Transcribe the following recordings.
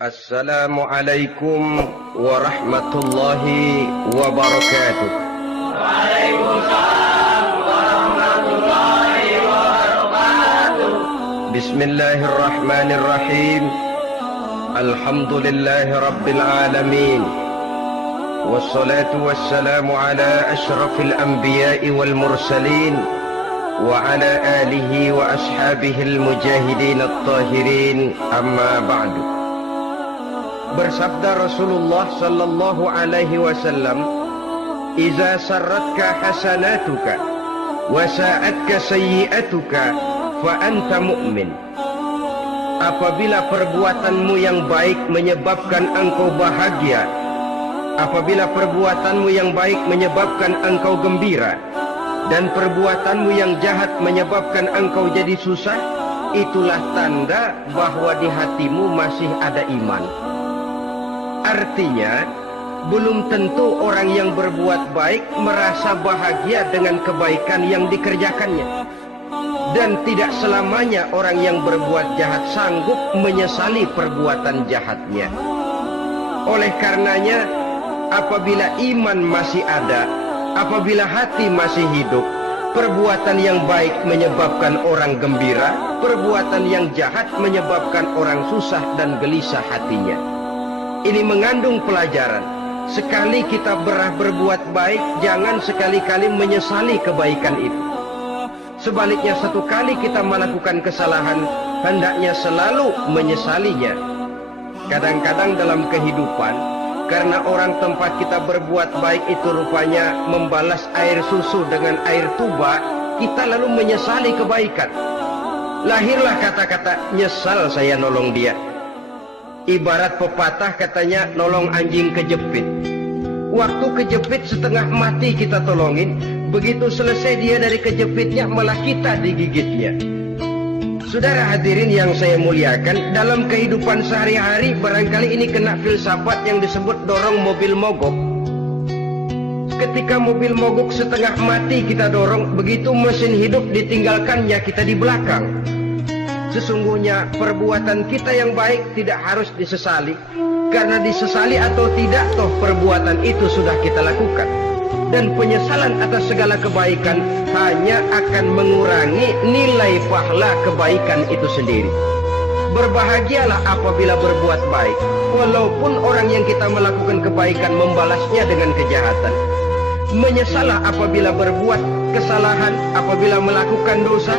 Assalamualaikum warahmatullahi wabarakatuh. Waalaikumsalam warahmatullahi wabarakatuh. Bismillahirrahmanirrahim. Alhamdulillahi rabbil alamin. Wassalatu wassalamu ala ashrafil anbiya'i wal mursalin wa ala alihi wa ashabihi al-mujahidin at-tahirin, amma ba'du. Bersabda Rasulullah sallallahu alaihi wasallam, "Iza sarratka hasanatuka wa sa'atka sayyi'atuka fa anta mu'min." Apabila perbuatanmu yang baik menyebabkan engkau bahagia, apabila perbuatanmu yang baik menyebabkan engkau gembira, dan perbuatanmu yang jahat menyebabkan engkau jadi susah, itulah tanda bahwa di hatimu masih ada iman. Artinya, belum tentu orang yang berbuat baik merasa bahagia dengan kebaikan yang dikerjakannya. Dan tidak selamanya orang yang berbuat jahat sanggup menyesali perbuatan jahatnya. Oleh karenanya, apabila iman masih ada, apabila hati masih hidup, perbuatan yang baik menyebabkan orang gembira, perbuatan yang jahat menyebabkan orang susah dan gelisah hatinya. Ini mengandung pelajaran. Sekali kita berbuat baik, jangan sekali-kali menyesali kebaikan itu. Sebaliknya, satu kali kita melakukan kesalahan, hendaknya selalu menyesalinya. Kadang-kadang dalam kehidupan, karena orang tempat kita berbuat baik itu rupanya membalas air susu dengan air tuba, kita lalu menyesali kebaikan. Lahirlah kata-kata, "Nyesal saya nolong dia." Ibarat pepatah katanya, nolong anjing kejepit. Waktu kejepit setengah mati kita tolongin, begitu selesai dia dari kejepitnya malah kita digigitnya. Saudara hadirin yang saya muliakan, dalam kehidupan sehari-hari barangkali ini kena filsafat yang disebut dorong mobil mogok. Ketika mobil mogok setengah mati kita dorong, begitu mesin hidup ditinggalkannya kita di belakang. Sesungguhnya perbuatan kita yang baik tidak harus disesali, karena disesali atau tidak toh perbuatan itu sudah kita lakukan. Dan penyesalan atas segala kebaikan hanya akan mengurangi nilai pahala kebaikan itu sendiri. Berbahagialah apabila berbuat baik, walaupun orang yang kita melakukan kebaikan membalasnya dengan kejahatan. Menyesalah apabila berbuat kesalahan, apabila melakukan dosa,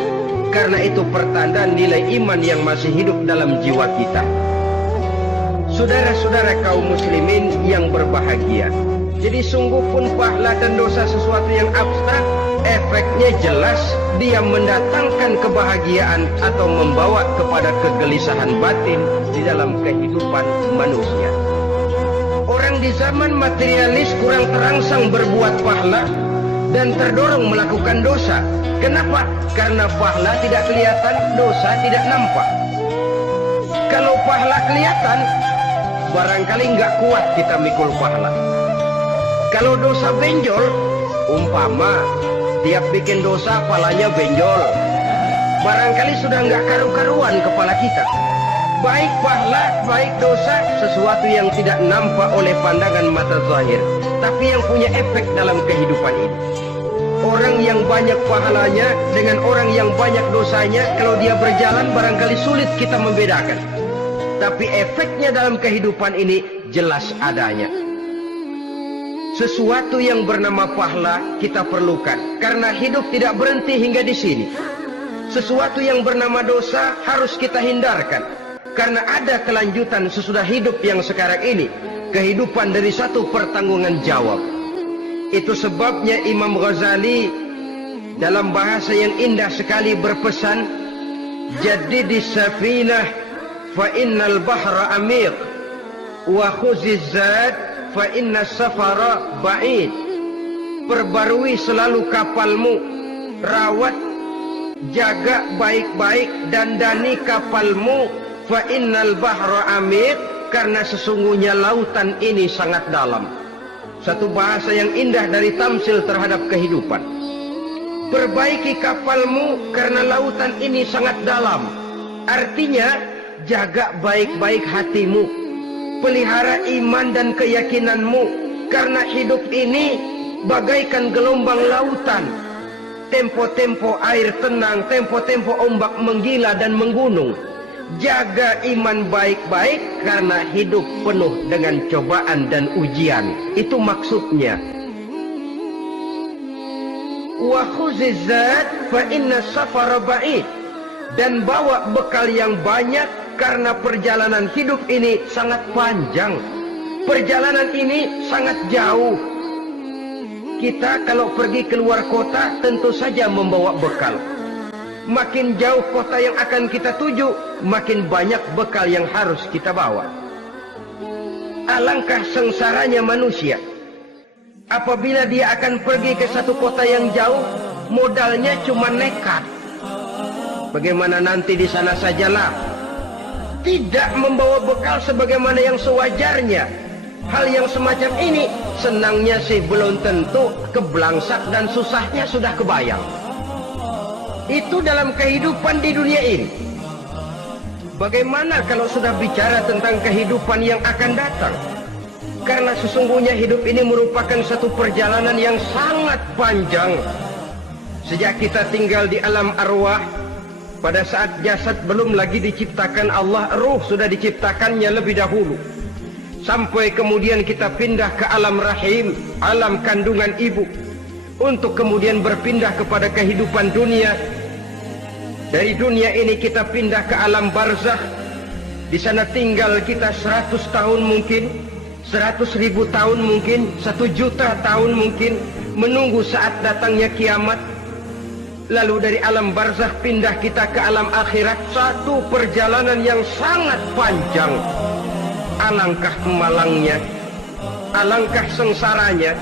karena itu pertanda nilai iman yang masih hidup dalam jiwa kita. Saudara-saudara kaum muslimin yang berbahagia, jadi sungguh pun pahala dan dosa sesuatu yang abstrak, efeknya jelas dia mendatangkan kebahagiaan atau membawa kepada kegelisahan batin di dalam kehidupan manusia. Orang di zaman materialis kurang terangsang berbuat pahala dan terdorong melakukan dosa. Kenapa? Karena pahala tidak kelihatan, dosa tidak nampak. Kalau pahala kelihatan, barangkali nggak kuat kita mikul pahala. Kalau dosa benjol, umpama tiap bikin dosa palanya benjol, barangkali sudah nggak karu-karuan kepala kita. Baik pahala, baik dosa, sesuatu yang tidak nampak oleh pandangan mata zahir, tapi yang punya efek dalam kehidupan ini. Orang yang banyak pahalanya dengan orang yang banyak dosanya, kalau dia berjalan barangkali sulit kita membedakan. Tapi efeknya dalam kehidupan ini jelas adanya. Sesuatu yang bernama pahala kita perlukan, karena hidup tidak berhenti hingga di sini. Sesuatu yang bernama dosa harus kita hindarkan, karena ada kelanjutan sesudah hidup yang sekarang ini, kehidupan dari satu pertanggungan jawab. Itu sebabnya Imam Ghazali dalam bahasa yang indah sekali berpesan, "Jaddidis safinah fa innal bahra amiq wa khuziz zad fa innas safara ba'id." Perbarui selalu kapalmu, rawat, jaga baik-baik, dandani kapalmu, fa innal bahra amiq, karena sesungguhnya lautan ini sangat dalam. Satu bahasa yang indah dari tamsil terhadap kehidupan. Perbaiki kapalmu karena lautan ini sangat dalam. Artinya, jaga baik-baik hatimu, Pelihara iman dan keyakinanmu, karena hidup ini bagaikan gelombang lautan. Tempo-tempo air tenang, tempo-tempo ombak menggila dan menggunung. Jaga iman baik-baik karena hidup penuh dengan cobaan dan ujian. Itu maksudnya. Wa khuziz zad fa inna safara ba'id. Dan bawa bekal yang banyak karena perjalanan hidup ini sangat panjang. Perjalanan ini sangat jauh. Kita kalau pergi keluar kota tentu saja membawa bekal. Makin jauh kota yang akan kita tuju, makin banyak bekal yang harus kita bawa. Alangkah sengsaranya manusia apabila dia akan pergi ke satu kota yang jauh, modalnya cuma nekat. Bagaimana nanti di sana sajalah. Tidak membawa bekal sebagaimana yang sewajarnya. Hal yang semacam ini senangnya sih belum tentu, keblangsak dan susahnya sudah kebayang. Itu dalam kehidupan di dunia ini. Bagaimana kalau sudah bicara tentang kehidupan yang akan datang? Karena sesungguhnya hidup ini merupakan satu perjalanan yang sangat panjang. Sejak kita tinggal di alam arwah, pada saat jasad belum lagi diciptakan Allah, ruh sudah diciptakannya lebih dahulu. Sampai kemudian kita pindah ke alam rahim, alam kandungan ibu, untuk kemudian berpindah kepada kehidupan dunia. Dari dunia ini kita pindah ke alam barzakh. Di sana tinggal kita 100 tahun mungkin, 100.000 tahun mungkin, 1 juta tahun mungkin, menunggu saat datangnya kiamat. Lalu dari alam barzakh pindah kita ke alam akhirat, satu perjalanan yang sangat panjang. Alangkah malangnya, alangkah sengsaranya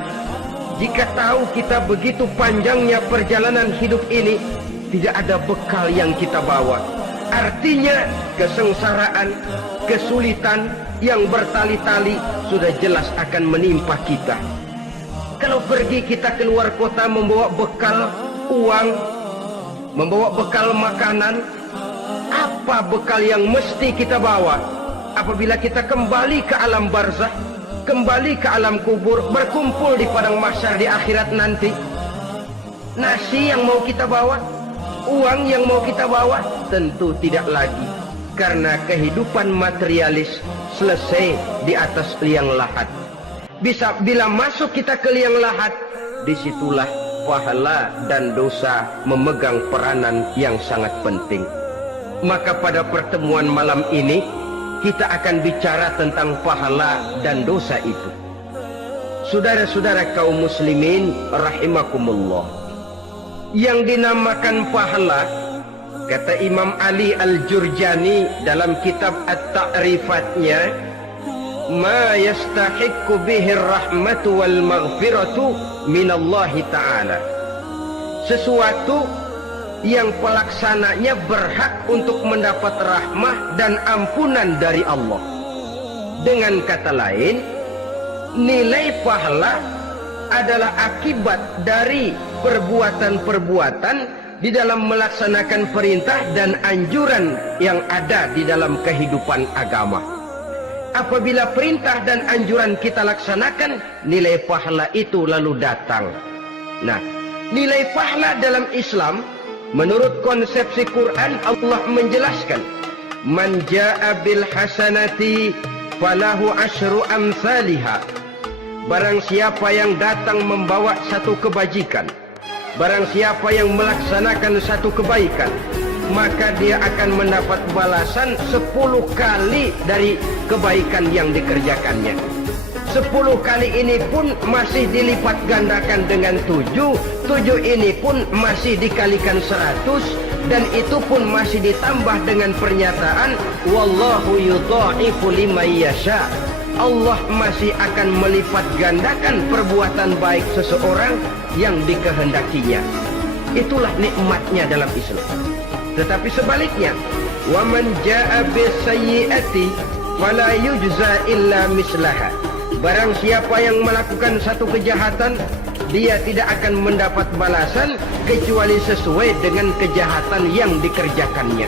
jika tahu kita begitu panjangnya perjalanan hidup ini, tidak ada bekal yang kita bawa. Artinya kesengsaraan, kesulitan yang bertali-tali sudah jelas akan menimpa kita. Kalau pergi kita keluar kota membawa bekal uang, membawa bekal makanan, apa bekal yang mesti kita bawa? Apabila kita kembali ke alam barzakh, kembali ke alam kubur, berkumpul di padang mahsyar di akhirat nanti, nasi yang mau kita bawa, uang yang mau kita bawa, tentu tidak lagi. Karena kehidupan materialis selesai di atas liang lahat. Bila masuk kita ke liang lahat, disitulah pahala dan dosa memegang peranan yang sangat penting. Maka pada pertemuan malam ini kita akan bicara tentang pahala dan dosa itu. Saudara-saudara kaum muslimin rahimakumullah, yang dinamakan pahala, kata Imam Ali Al-Jurjani dalam kitab At-Ta'rifatnya, ma yastahiqqu bihi ar-rahmatu wal maghfiratu minallahi ta'ala, sesuatu yang pelaksananya berhak untuk mendapat rahmah dan ampunan dari Allah. Dengan kata lain, nilai pahala adalah akibat dari perbuatan-perbuatan di dalam melaksanakan perintah dan anjuran yang ada di dalam kehidupan agama. Apabila perintah dan anjuran kita laksanakan, nilai pahala itu lalu datang. Nah, nilai pahala dalam Islam menurut konsepsi Quran, Allah menjelaskan, man jaa bil hasanati falahu asyru amsalihha. Barang siapa yang datang membawa satu kebajikan, barang siapa yang melaksanakan satu kebaikan, maka dia akan mendapat balasan 10 kali dari kebaikan yang dikerjakannya. 10 kali ini pun masih dilipat gandakan dengan 7 ini pun masih dikalikan 100, dan itu pun masih ditambah dengan pernyataan wallahu yudha'ifu liman yasha. Allah masih akan melipat gandakan perbuatan baik seseorang yang dikehendakinya. Itulah nikmatnya dalam Islam. Tetapi sebaliknya, wa man jaa bisayyi'ati fala yujza illa mislaha. Barang siapa yang melakukan satu kejahatan, dia tidak akan mendapat balasan kecuali sesuai dengan kejahatan yang dikerjakannya.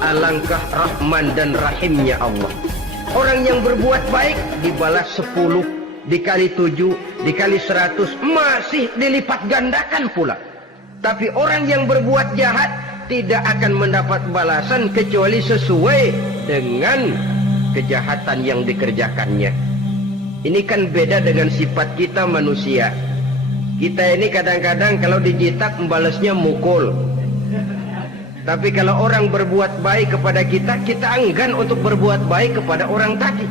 Alangkah rahman dan rahimnya Allah. Orang yang berbuat baik dibalas 10, dikali 7, dikali 100, masih dilipat gandakan pula. Tapi orang yang berbuat jahat tidak akan mendapat balasan kecuali sesuai dengan kejahatan yang dikerjakannya. Ini kan beda dengan sifat kita manusia. Kita ini kadang-kadang kalau dijitak membalasnya mukul. Tapi kalau orang berbuat baik kepada kita, kita enggan untuk berbuat baik kepada orang tadi.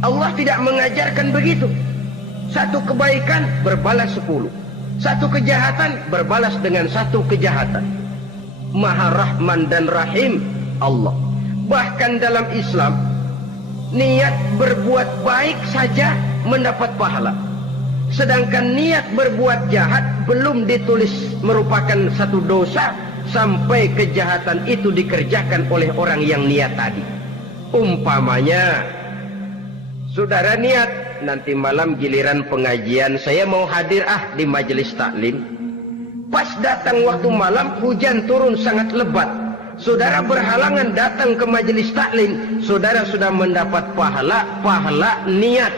Allah tidak mengajarkan begitu. Satu kebaikan berbalas 10. Satu kejahatan berbalas dengan satu kejahatan. Maha Rahman dan Rahim Allah. Bahkan dalam Islam, niat berbuat baik saja mendapat pahala. Sedangkan niat berbuat jahat belum ditulis merupakan satu dosa sampai kejahatan itu dikerjakan oleh orang yang niat tadi. Umpamanya, saudara niat, nanti malam giliran pengajian saya mau hadir di majelis taklim. Pas datang waktu malam, hujan turun sangat lebat. Saudara berhalangan datang ke majelis taklim, saudara sudah mendapat pahala niat.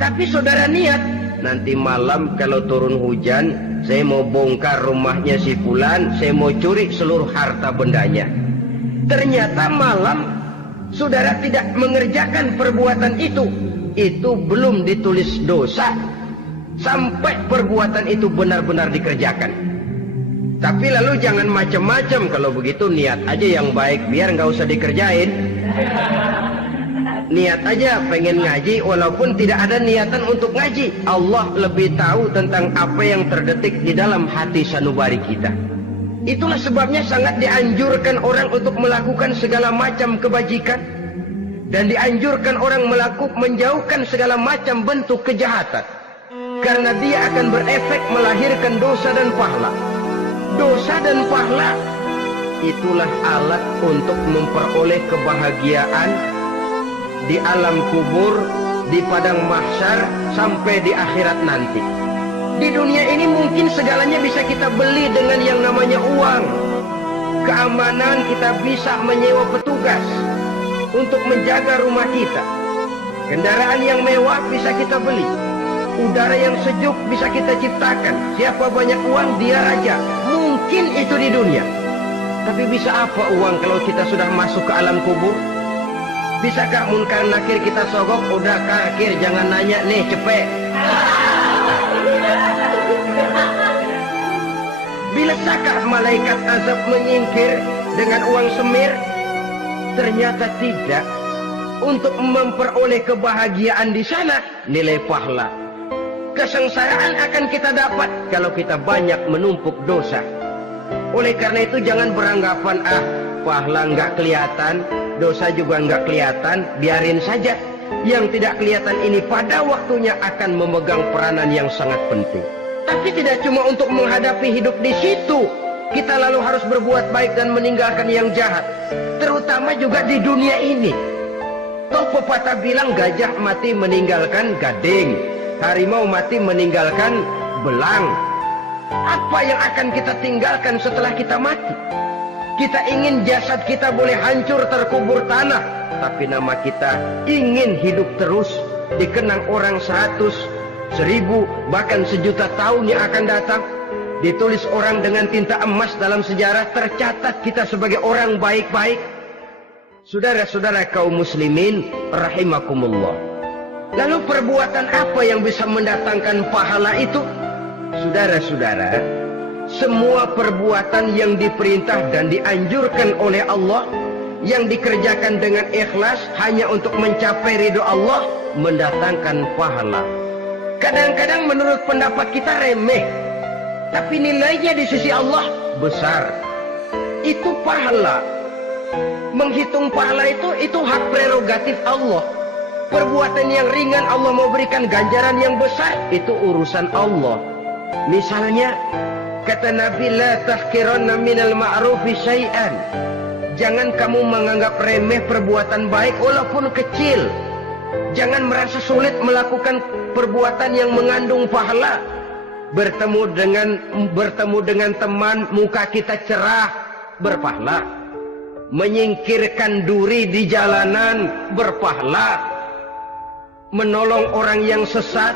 Tapi saudara niat, nanti malam kalau turun hujan, saya mau bongkar rumahnya si fulan, saya mau curi seluruh harta bendanya. Ternyata malam saudara tidak mengerjakan perbuatan itu belum ditulis dosa sampai perbuatan itu benar-benar dikerjakan. Tapi lalu jangan macam-macam, kalau begitu niat aja yang baik biar nggak usah dikerjain. Niat aja pengen ngaji walaupun tidak ada niatan untuk ngaji. Allah lebih tahu tentang apa yang terdetik di dalam hati sanubari kita. Itulah sebabnya sangat dianjurkan orang untuk melakukan segala macam kebajikan, dan dianjurkan orang menjauhkan segala macam bentuk kejahatan, karena dia akan berefek melahirkan dosa dan pahala. Dosa dan pahala itulah alat untuk memperoleh kebahagiaan di alam kubur, di padang mahsyar, sampai di akhirat nanti. Di dunia ini mungkin segalanya bisa kita beli dengan yang namanya uang. Keamanan kita bisa menyewa petugas untuk menjaga rumah kita. Kendaraan yang mewah bisa kita beli. Udara yang sejuk bisa kita ciptakan. Siapa banyak uang, dia raja. Mungkin itu di dunia. Tapi bisa apa uang kalau kita sudah masuk ke alam kubur? Bisakah munkar nakir kita sogok? Udah kakir, jangan nanya nih, cepet. Bisakah malaikat azab menyingkir dengan uang semir? Ternyata tidak. Untuk memperoleh kebahagiaan di sana, nilai pahala. Kesengsaraan akan kita dapat kalau kita banyak menumpuk dosa. Oleh karena itu jangan beranggapan pahala nggak kelihatan, dosa juga nggak kelihatan, biarin saja. Yang tidak kelihatan ini pada waktunya akan memegang peranan yang sangat penting. Tapi tidak cuma untuk menghadapi hidup di situ kita lalu harus berbuat baik dan meninggalkan yang jahat, terutama juga di dunia ini. Toh pepatah bilang gajah mati meninggalkan gading, harimau mati meninggalkan belang. Apa yang akan kita tinggalkan setelah kita mati? Kita ingin jasad kita boleh hancur terkubur tanah, tapi nama kita ingin hidup terus, dikenang orang 100, 1000, bahkan 1.000.000 tahun yang akan datang. Ditulis orang dengan tinta emas dalam sejarah, tercatat kita sebagai orang baik-baik. Saudara-saudara kaum muslimin rahimakumullah. Lalu perbuatan apa yang bisa mendatangkan pahala itu? Saudara-saudara, semua perbuatan yang diperintah dan dianjurkan oleh Allah, yang dikerjakan dengan ikhlas hanya untuk mencapai ridho Allah, mendatangkan pahala. Kadang-kadang menurut pendapat kita remeh, tapi nilainya di sisi Allah besar. Itu pahala. Menghitung pahala itu hak prerogatif Allah. Perbuatan yang ringan Allah mau berikan ganjaran yang besar, itu urusan Allah. Misalnya kata Nabi, la tahqiranna minal ma'rufi syai'an. Jangan kamu menganggap remeh perbuatan baik walaupun kecil. Jangan merasa sulit melakukan perbuatan yang mengandung pahala. Bertemu dengan teman, muka kita cerah, berpahala. menyingkirkan duri di jalanan berpahala, menolong orang yang sesat,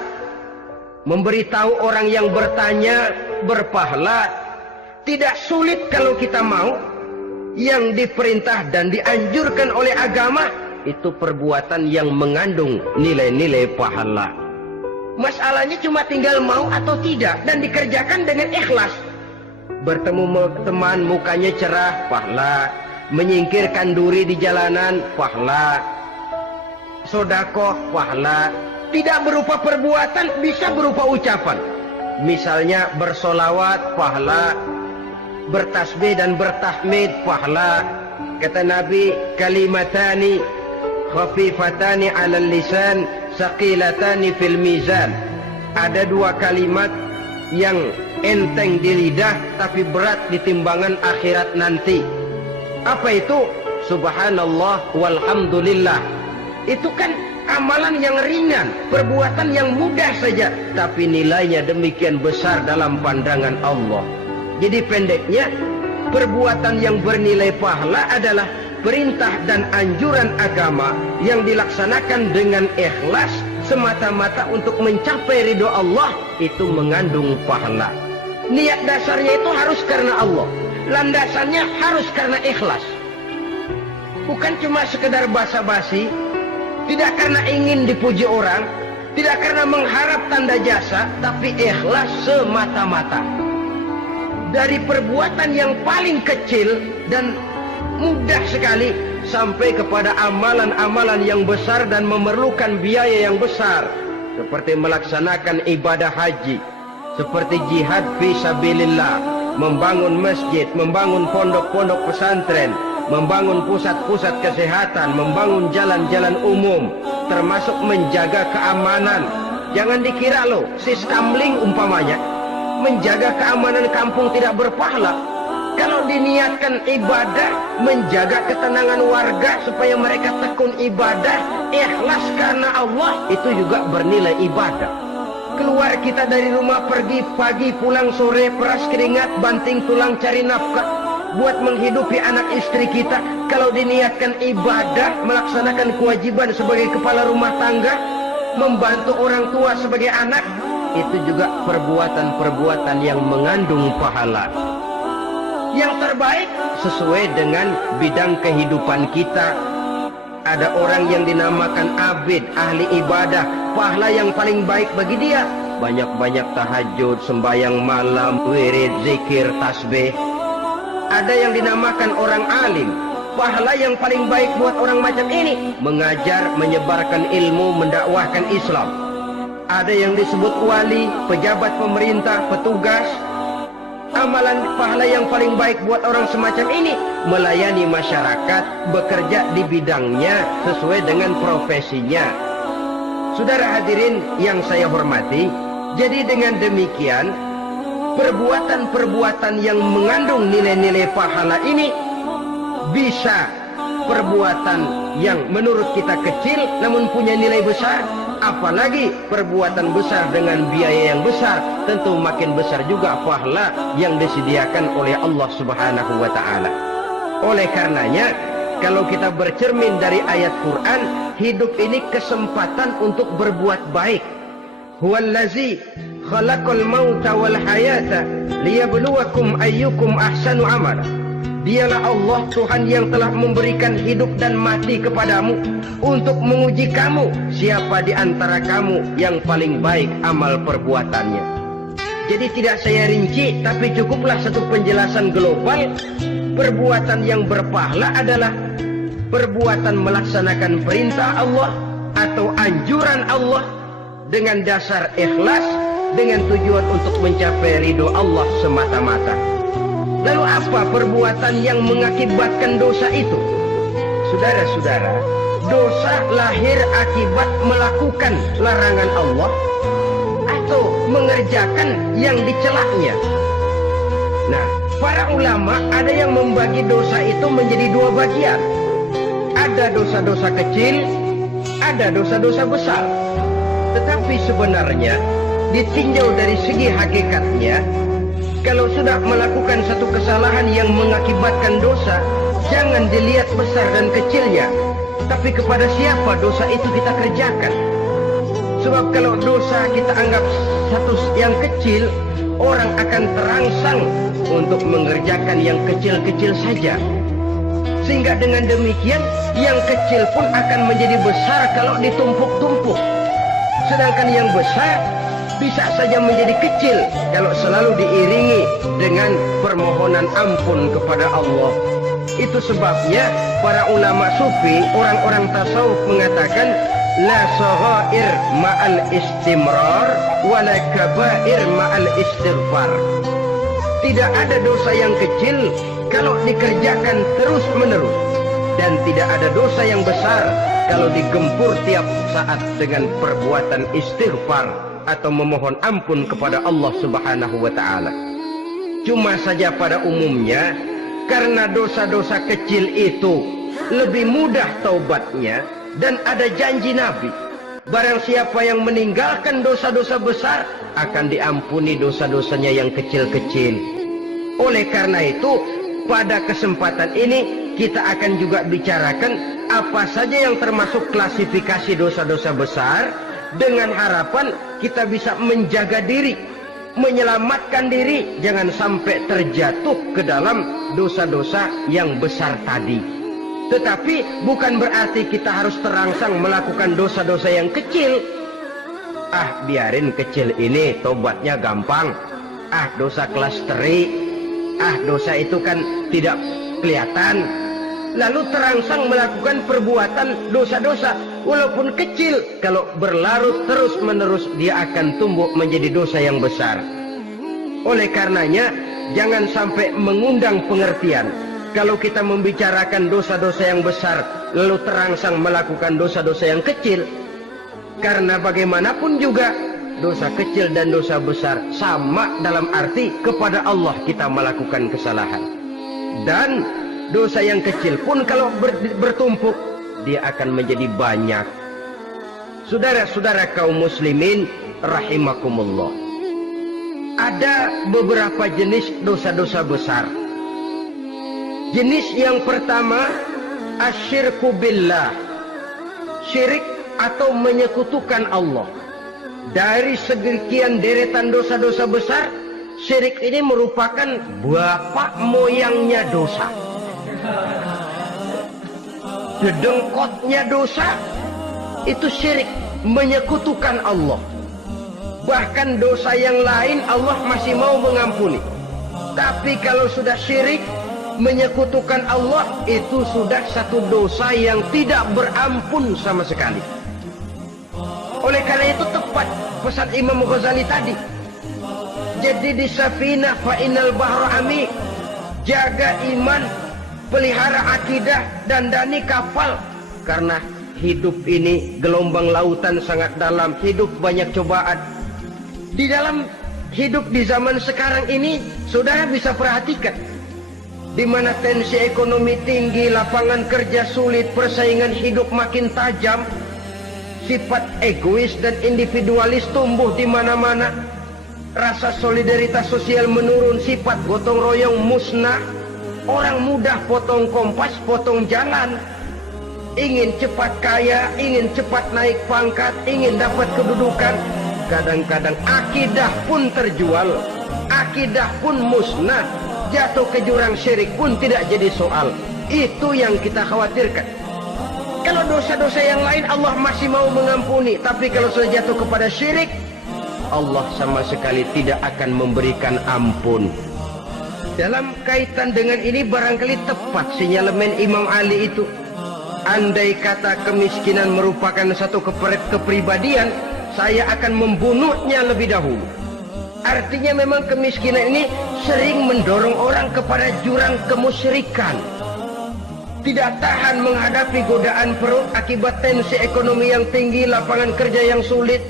memberitahu orang yang bertanya berpahala. Tidak sulit kalau kita mau. Yang diperintah dan dianjurkan oleh agama itu perbuatan yang mengandung nilai-nilai pahala. Masalahnya cuma tinggal mau atau tidak dan dikerjakan dengan ikhlas. Bertemu teman mukanya cerah, pahala. Menyingkirkan duri di jalanan, pahala. Sodakoh, pahala. Tidak berupa perbuatan, bisa berupa ucapan. Misalnya bersolawat, pahala. Bertasbih dan bertahmid, pahala. Kata Nabi, kalimatani khafifatani 'alal lisan saqilatani fil mizan. Ada dua kalimat yang enteng di lidah tapi berat di timbangan akhirat nanti. Apa itu? Subhanallah walhamdulillah. Itu kan amalan yang ringan, perbuatan yang mudah saja, tapi nilainya demikian besar dalam pandangan Allah. Jadi pendeknya, perbuatan yang bernilai pahala adalah perintah dan anjuran agama yang dilaksanakan dengan ikhlas semata-mata untuk mencapai ridho Allah, itu mengandung pahala. Niat dasarnya itu harus karena Allah, landasannya harus karena ikhlas. Bukan cuma sekedar basa-basi, tidak karena ingin dipuji orang, tidak karena mengharap tanda jasa, tapi ikhlas semata-mata. Dari perbuatan yang paling kecil dan mudah sekali sampai kepada amalan-amalan yang besar dan memerlukan biaya yang besar, seperti melaksanakan ibadah haji, seperti jihad fi sabilillah, membangun masjid, membangun pondok-pondok pesantren, membangun pusat-pusat kesehatan, membangun jalan-jalan umum, termasuk menjaga keamanan. Jangan dikira loh, sistamling umpamanya, menjaga keamanan kampung tidak berpahala. Kalau diniatkan ibadah, menjaga ketenangan warga supaya mereka tekun ibadah, ikhlas karena Allah, itu juga bernilai ibadah. Keluar kita dari rumah, pergi pagi, pulang sore, peras keringat, banting tulang cari nafkah buat menghidupi anak istri kita. Kalau diniatkan ibadah, melaksanakan kewajiban sebagai kepala rumah tangga, membantu orang tua sebagai anak, itu juga perbuatan-perbuatan yang mengandung pahala. Yang terbaik sesuai dengan bidang kehidupan kita. Ada orang yang dinamakan abid, ahli ibadah, pahala yang paling baik bagi dia banyak-banyak tahajud, sembahyang malam, wirid, zikir, tasbih. Ada yang dinamakan orang alim, pahala yang paling baik buat orang macam ini mengajar, menyebarkan ilmu, mendakwahkan Islam. Ada yang disebut wali, pejabat pemerintah, petugas. Amalan pahala yang paling baik buat orang semacam ini melayani masyarakat, bekerja di bidangnya sesuai dengan profesinya. Saudara hadirin yang saya hormati, jadi dengan demikian perbuatan-perbuatan yang mengandung nilai-nilai pahala ini bisa perbuatan yang menurut kita kecil namun punya nilai besar. Apalagi perbuatan besar dengan biaya yang besar, tentu makin besar juga pahala yang disediakan oleh Allah Subhanahu wa ta'ala. Oleh karenanya, kalau kita bercermin dari ayat Quran, hidup ini kesempatan untuk berbuat baik. Huwallazi khalaqal mauta wal hayata liyabluwakum ayyukum ahsanu amala. Dialah Allah Tuhan yang telah memberikan hidup dan mati kepadamu untuk menguji kamu siapa di antara kamu yang paling baik amal perbuatannya. Jadi tidak saya rinci, tapi cukuplah satu penjelasan global. Perbuatan yang berpahala adalah perbuatan melaksanakan perintah Allah atau anjuran Allah dengan dasar ikhlas, dengan tujuan untuk mencapai ridho Allah semata-mata. Lalu apa perbuatan yang mengakibatkan dosa itu? Saudara-saudara, dosa lahir akibat melakukan larangan Allah atau mengerjakan yang dicelaknya. Nah, para ulama ada yang membagi dosa itu menjadi dua bagian. Ada dosa-dosa kecil, ada dosa-dosa besar. Tetapi sebenarnya ditinjau dari segi hakikatnya, Kalau sudah melakukan satu kesalahan yang mengakibatkan dosa, jangan dilihat besar dan kecilnya, tapi kepada siapa dosa itu kita kerjakan. Sebab kalau dosa kita anggap satu yang kecil, orang akan terangsang untuk mengerjakan yang kecil-kecil saja. Sehingga dengan demikian, yang kecil pun akan menjadi besar kalau ditumpuk-tumpuk. Sedangkan yang besar bisa saja menjadi kecil kalau selalu diiringi dengan permohonan ampun kepada Allah. Itu sebabnya para ulama sufi, orang-orang tasawuf mengatakan la saghair ma'al istimrar wala kabair ma'al istighfar. Tidak ada dosa yang kecil kalau dikerjakan terus-menerus, dan tidak ada dosa yang besar kalau digempur tiap saat dengan perbuatan istighfar atau memohon ampun kepada Allah Subhanahu wa taala. Cuma saja pada umumnya, karena dosa-dosa kecil itu lebih mudah taubatnya, dan ada janji Nabi, barang siapa yang meninggalkan dosa-dosa besar akan diampuni dosa-dosanya yang kecil-kecil. Oleh karena itu, pada kesempatan ini kita akan juga bicarakan apa saja yang termasuk klasifikasi dosa-dosa besar, dengan harapan kita bisa menjaga diri, menyelamatkan diri, jangan sampai terjatuh ke dalam dosa-dosa yang besar tadi. Tetapi bukan berarti kita harus terangsang melakukan dosa-dosa yang kecil. Biarin kecil ini, tobatnya gampang. Dosa kelas teri. Dosa itu kan tidak kelihatan. Lalu terangsang melakukan perbuatan dosa-dosa walaupun kecil, kalau berlarut terus-menerus dia akan tumbuh menjadi dosa yang besar. Oleh karenanya, jangan sampai mengundang pengertian kalau kita membicarakan dosa-dosa yang besar lalu terangsang melakukan dosa-dosa yang kecil. Karena bagaimanapun juga dosa kecil dan dosa besar sama dalam arti kepada Allah kita melakukan kesalahan. Dan dosa yang kecil pun kalau bertumpuk, dia akan menjadi banyak. Saudara-saudara kaum muslimin rahimakumullah, ada beberapa jenis dosa-dosa besar. Jenis yang pertama, asyirku billah, syirik atau menyekutukan Allah. Dari sekian deretan dosa-dosa besar, syirik ini merupakan bapak moyangnya dosa. Dedengkotnya dosa itu syirik, menyekutukan Allah. Bahkan dosa yang lain Allah masih mau mengampuni, tapi kalau sudah syirik, menyekutukan Allah, itu sudah satu dosa yang tidak berampun sama sekali. Oleh karena itu tepat pesan Imam Ghazali tadi, jadi di safinah fa innal bahra amik, jaga iman, pelihara akidah, dandani kapal. Karena hidup ini gelombang lautan sangat dalam, hidup banyak cobaan. Di dalam hidup di zaman sekarang ini, saudara bisa perhatikan, di mana tensi ekonomi tinggi, lapangan kerja sulit, persaingan hidup makin tajam, sifat egois dan individualis tumbuh di mana-mana, rasa solidaritas sosial menurun, sifat gotong royong musnah. Orang mudah potong kompas, potong jalan, ingin cepat kaya, ingin cepat naik pangkat, ingin dapat kedudukan. Kadang-kadang akidah pun terjual, akidah pun musnah, jatuh ke jurang syirik pun tidak jadi soal. Itu yang kita khawatirkan. Kalau dosa-dosa yang lain Allah masih mau mengampuni, tapi kalau sudah jatuh kepada syirik, Allah sama sekali tidak akan memberikan ampun. Dalam kaitan dengan ini barangkali tepat sinyalemen Imam Ali itu. Andai kata kemiskinan merupakan satu kepribadian, saya akan membunuhnya lebih dahulu. Artinya memang kemiskinan ini sering mendorong orang kepada jurang kemusyrikan. Tidak tahan menghadapi godaan perut akibat tensi ekonomi yang tinggi, lapangan kerja yang sulit.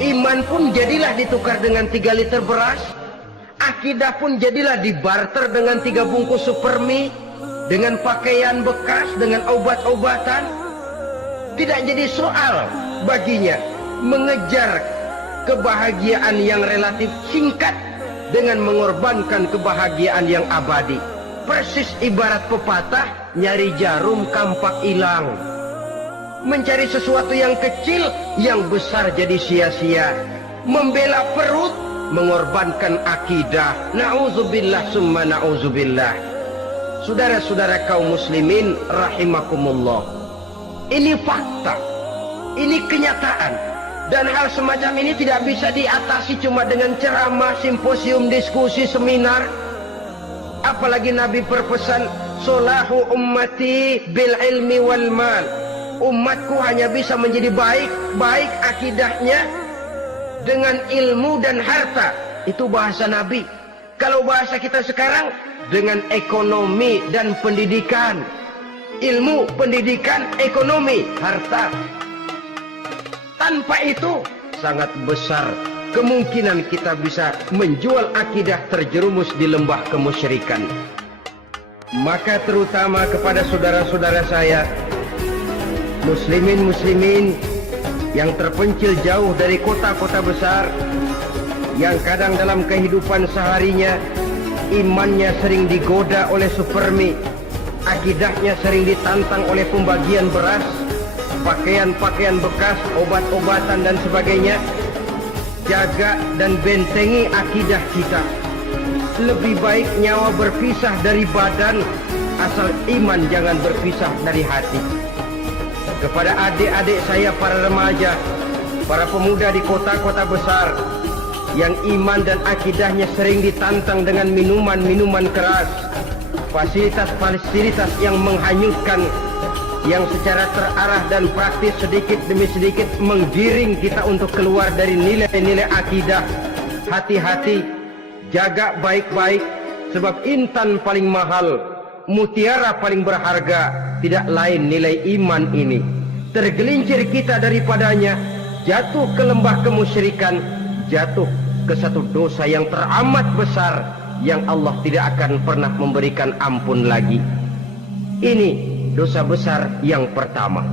Iman pun jadilah ditukar dengan 3 liter beras. Akidah pun jadilah dibarter dengan 3 bungkus supermi, dengan pakaian bekas, dengan obat-obatan. Tidak jadi soal baginya mengejar kebahagiaan yang relatif singkat, dengan mengorbankan kebahagiaan yang abadi. Persis ibarat pepatah, nyari jarum kampak hilang. Mencari sesuatu yang kecil, yang besar jadi sia-sia. Membela perut, mengorbankan akidah. Na'udzubillah summa na'udzubillah. Saudara-saudara kaum muslimin rahimakumullah. Ini fakta, ini kenyataan. Dan hal semacam ini tidak bisa diatasi cuma dengan ceramah, simposium, diskusi, seminar. Apalagi Nabi berpesan, solahu ummati bil ilmi wal mal. Umatku hanya bisa menjadi baik akidahnya dengan ilmu dan harta. Itu bahasa Nabi. Kalau bahasa kita sekarang, dengan ekonomi dan pendidikan. Ilmu, pendidikan, ekonomi, harta. Tanpa itu sangat besar kemungkinan kita bisa menjual akidah terjerumus di lembah kemusyrikan. Maka terutama kepada saudara-saudara saya, muslimin yang terpencil jauh dari kota-kota besar, yang kadang dalam kehidupan seharinya imannya sering digoda oleh supermi, akidahnya sering ditantang oleh pembagian beras, pakaian-pakaian bekas, obat-obatan dan sebagainya. Jaga dan bentengi akidah kita. Lebih baik nyawa berpisah dari badan, asal iman jangan berpisah dari hati. Kepada adik-adik saya para remaja, para pemuda di kota-kota besar, yang iman dan akidahnya sering ditantang dengan minuman-minuman keras, fasilitas-fasilitas yang menghanyutkan, yang secara terarah dan praktis sedikit demi sedikit menggiring kita untuk keluar dari nilai-nilai akidah. Hati-hati, jaga baik-baik, sebab intan paling mahal, mutiara paling berharga, tidak lain nilai iman ini. Tergelincir kita daripadanya, jatuh ke lembah kemusyrikan, jatuh ke satu dosa yang teramat besar, yang Allah tidak akan pernah memberikan ampun lagi. Ini dosa besar yang pertama.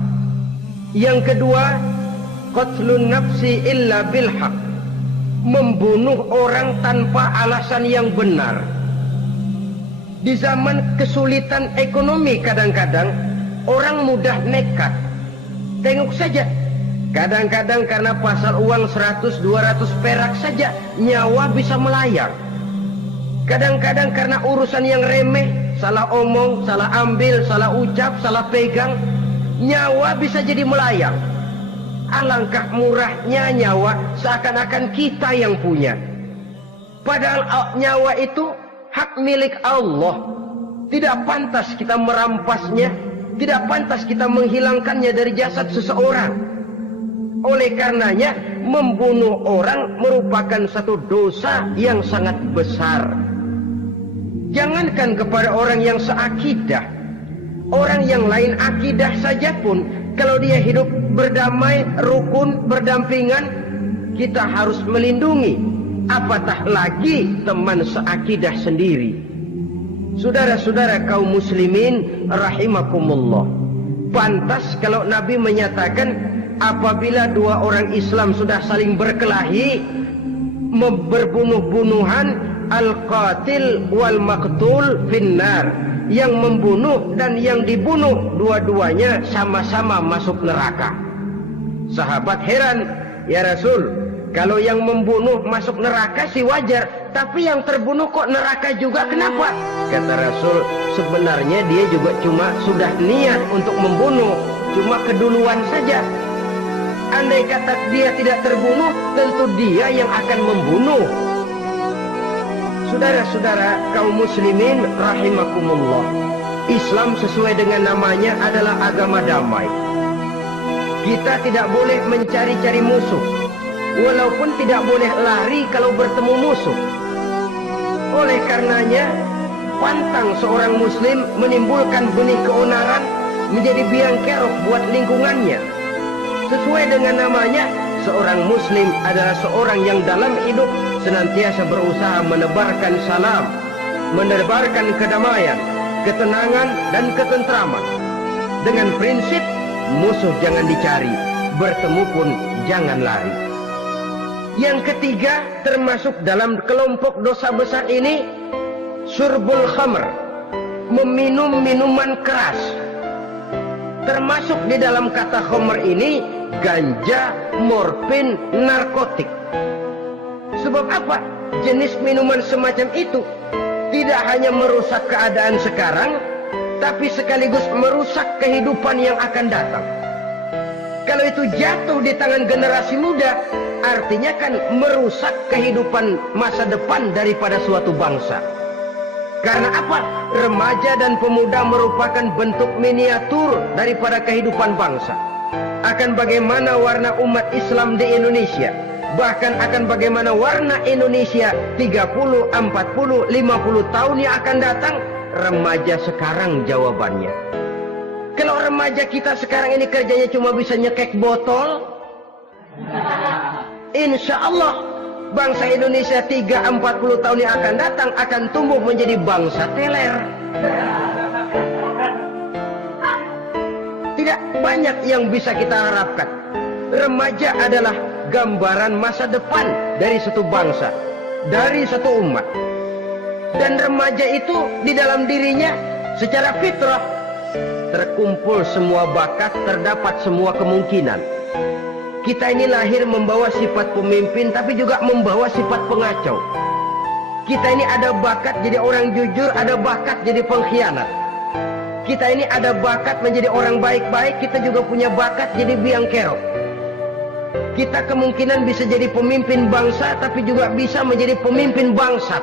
Yang kedua, qatlun nafsi illa bil haq, membunuh orang tanpa alasan yang benar. Di zaman kesulitan ekonomi kadang-kadang orang mudah nekat. Tengok saja, kadang-kadang karena pasar uang 100-200 perak saja nyawa bisa melayang. Kadang-kadang karena urusan yang remeh, salah omong, salah ambil, salah ucap, salah pegang, nyawa bisa jadi melayang. Alangkah murahnya nyawa, seakan-akan kita yang punya. Padahal nyawa itu hak milik Allah. Tidak pantas kita merampasnya, tidak pantas kita menghilangkannya dari jasad seseorang. Oleh karenanya, membunuh orang merupakan satu dosa yang sangat besar. Jangankan kepada orang yang seakidah, orang yang lain akidah saja pun, kalau dia hidup berdamai, rukun, berdampingan, kita harus melindungi. Apatah lagi teman seakidah sendiri. Saudara-saudara kaum muslimin rahimakumullah, pantas kalau Nabi menyatakan apabila dua orang Islam sudah saling berkelahi, berbunuh-bunuhan, al-qatil wal maqtul finnar, yang membunuh dan yang dibunuh dua-duanya sama-sama masuk neraka. Sahabat heran, ya Rasul, kalau yang membunuh masuk neraka sih wajar, tapi yang terbunuh kok neraka juga, kenapa? Kata Rasul, sebenarnya dia juga cuma sudah niat untuk membunuh, cuma keduluan saja. Andai kata dia tidak terbunuh, tentu dia yang akan membunuh. Saudara-saudara kaum muslimin rahimakumullah, Islam sesuai dengan namanya adalah agama damai. Kita tidak boleh mencari-cari musuh, walaupun tidak boleh lari kalau bertemu musuh. Oleh karenanya, pantang seorang muslim menimbulkan benih keonaran menjadi biang kerok buat lingkungannya. Sesuai dengan namanya, seorang muslim adalah seorang yang dalam hidup senantiasa berusaha menebarkan salam, menebarkan kedamaian, ketenangan dan ketentraman. Dengan prinsip musuh jangan dicari, bertemu pun jangan lari. Yang ketiga, termasuk dalam kelompok dosa besar ini, syurbul khamr, meminum minuman keras. Termasuk di dalam kata khamr ini ganja, morfin, narkotik. Sebab apa? Jenis minuman semacam itu tidak hanya merusak keadaan sekarang, tapi sekaligus merusak kehidupan yang akan datang. Kalau itu jatuh di tangan generasi muda, artinya kan merusak kehidupan masa depan daripada suatu bangsa. Karena apa? Remaja dan pemuda merupakan bentuk miniatur daripada kehidupan bangsa. Akan bagaimana warna umat Islam di Indonesia, bahkan akan bagaimana warna Indonesia 30, 40, 50 tahun yang akan datang, remaja sekarang jawabannya. Kalau remaja kita sekarang ini kerjanya cuma bisa nyekek botol, insya Allah bangsa Indonesia 30-40 tahun yang akan datang akan tumbuh menjadi bangsa teler. Tidak banyak yang bisa kita harapkan. Remaja adalah gambaran masa depan dari satu bangsa, dari satu umat. Dan remaja itu di dalam dirinya secara fitrah terkumpul semua bakat, terdapat semua kemungkinan. Kita ini lahir membawa sifat pemimpin, tapi juga membawa sifat pengacau. Kita ini ada bakat jadi orang jujur, ada bakat jadi pengkhianat. Kita ini ada bakat menjadi orang baik-baik, kita juga punya bakat jadi biang kerok. Kita kemungkinan bisa jadi pemimpin bangsa, tapi juga bisa menjadi pemimpin bangsat.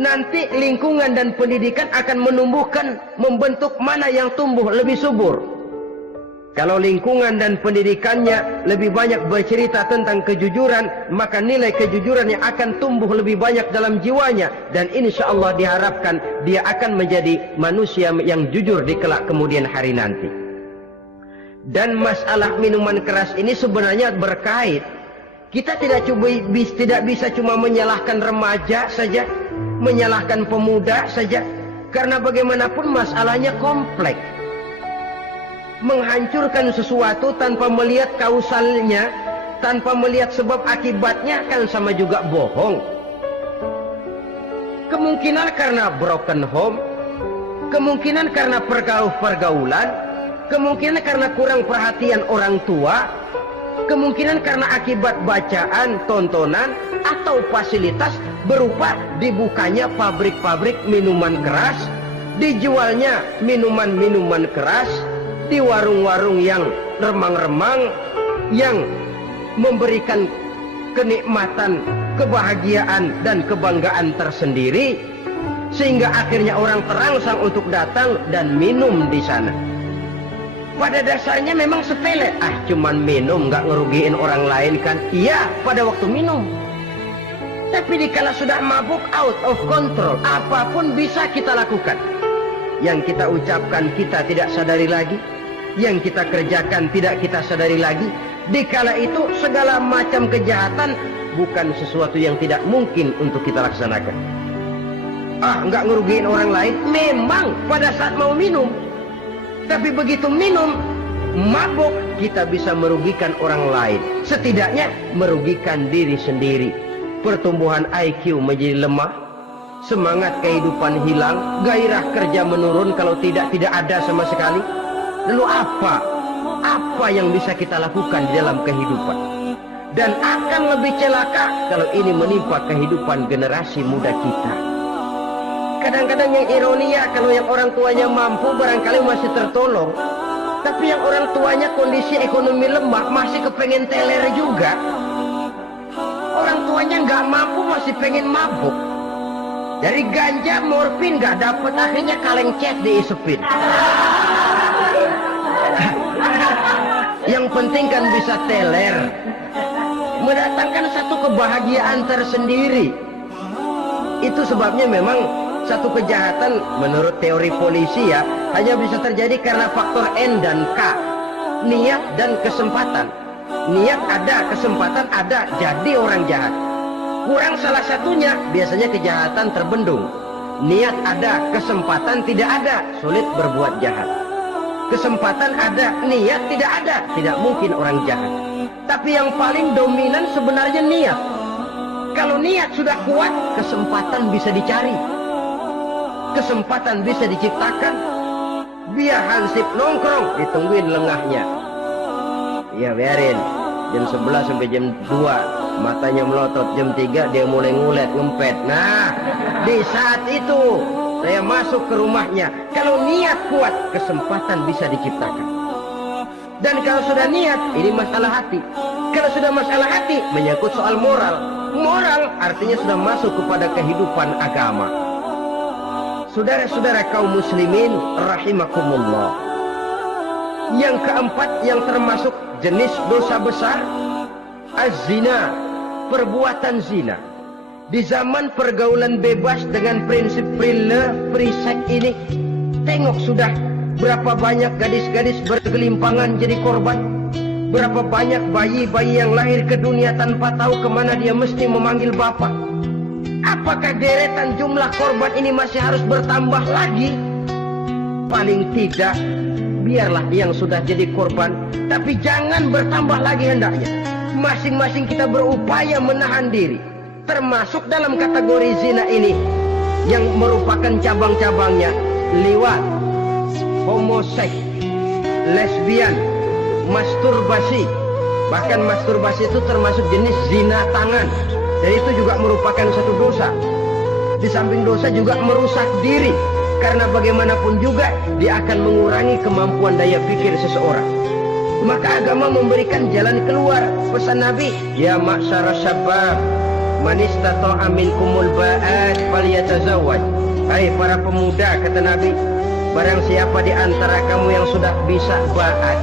Nanti lingkungan dan pendidikan akan menumbuhkan, membentuk mana yang tumbuh lebih subur. Kalau lingkungan dan pendidikannya lebih banyak bercerita tentang kejujuran, maka nilai kejujuran yang akan tumbuh lebih banyak dalam jiwanya. Dan insya Allah diharapkan dia akan menjadi manusia yang jujur di kelak kemudian hari nanti. Dan masalah minuman keras ini sebenarnya berkait. Kita tidak bisa cuma menyalahkan remaja saja, menyalahkan pemuda saja, karena bagaimanapun masalahnya kompleks. Menghancurkan sesuatu tanpa melihat kausalnya, tanpa melihat sebab akibatnya, kan sama juga bohong. Kemungkinan karena broken home, kemungkinan karena pergaulan, kemungkinan karena kurang perhatian orang tua, kemungkinan karena akibat bacaan, tontonan, atau fasilitas berupa dibukanya pabrik-pabrik minuman keras, dijualnya minuman-minuman keras di warung-warung yang remang-remang, yang memberikan kenikmatan, kebahagiaan dan kebanggaan tersendiri, sehingga akhirnya orang terangsang untuk datang dan minum di sana. Pada dasarnya memang sepele, cuman minum, nggak ngerugiin orang lain kan? Iya, pada waktu minum. Tapi dikala sudah mabuk, out of control, apapun bisa kita lakukan. Yang kita ucapkan kita tidak sadari lagi, yang kita kerjakan tidak kita sadari lagi. Dikala itu segala macam kejahatan bukan sesuatu yang tidak mungkin untuk kita laksanakan. Nggak ngerugiin orang lain, memang pada saat mau minum. Tapi begitu minum, mabuk, kita bisa merugikan orang lain. Setidaknya merugikan diri sendiri. Pertumbuhan IQ menjadi lemah, semangat kehidupan hilang, gairah kerja menurun, kalau tidak ada sama sekali. Lalu apa yang bisa kita lakukan di dalam kehidupan? Dan akan lebih celaka kalau ini menimpa kehidupan generasi muda kita. Kadang-kadang yang ironi ya, kalau yang orang tuanya mampu barangkali masih tertolong, tapi yang orang tuanya kondisi ekonomi lemah masih kepengen teler juga. Orang tuanya nggak mampu masih pengen mabuk. Dari ganja, morfin nggak dapat, akhirnya kaleng cet diisepin. Yang penting kan bisa teler, mendatangkan satu kebahagiaan tersendiri. Itu sebabnya memang satu kejahatan menurut teori polisi ya, hanya bisa terjadi karena faktor N dan K, niat dan kesempatan. Niat ada, kesempatan ada, jadi orang jahat. Kurang salah satunya, biasanya kejahatan terbendung. Niat ada, kesempatan tidak ada, sulit berbuat jahat. Kesempatan ada, niat tidak ada. Tidak mungkin orang jahat. Tapi yang paling dominan sebenarnya niat. Kalau niat sudah kuat, kesempatan bisa dicari. Kesempatan bisa diciptakan. Biar hansip nongkrong, ditungguin lengahnya. Ya biarin. Jam 11 sampai jam 2. Matanya melotot. Jam 3 dia mulai ngulet, ngempet. Nah, di saat itu saya masuk ke rumahnya. Kalau niat kuat, kesempatan bisa diciptakan. Dan kalau sudah niat, ini masalah hati. Kalau sudah masalah hati, menyangkut soal moral. Moral artinya sudah masuk kepada kehidupan agama. Saudara-saudara kaum muslimin rahimakumullah. Yang keempat yang termasuk jenis dosa besar, az-zina, perbuatan zina. Di zaman pergaulan bebas dengan prinsip free sex ini, tengok sudah berapa banyak gadis-gadis bergelimpangan jadi korban. Berapa banyak bayi-bayi yang lahir ke dunia tanpa tahu kemana dia mesti memanggil bapak. Apakah deretan jumlah korban ini masih harus bertambah lagi? Paling tidak, biarlah yang sudah jadi korban, tapi jangan bertambah lagi hendaknya. Masing-masing kita berupaya menahan diri. Termasuk dalam kategori zina ini, yang merupakan cabang-cabangnya liwat, homoseks, lesbian, masturbasi. Bahkan masturbasi itu termasuk jenis zina tangan. Dan itu juga merupakan satu dosa. Di samping dosa juga merusak diri. Karena bagaimanapun juga dia akan mengurangi kemampuan daya pikir seseorang. Maka agama memberikan jalan keluar. Pesan Nabi, ya ma'syara syabab, man istata'a minkumul ba'at falyatazawwaj. Hai para pemuda, kata Nabi, barang siapa di antara kamu yang sudah bisa ba'at,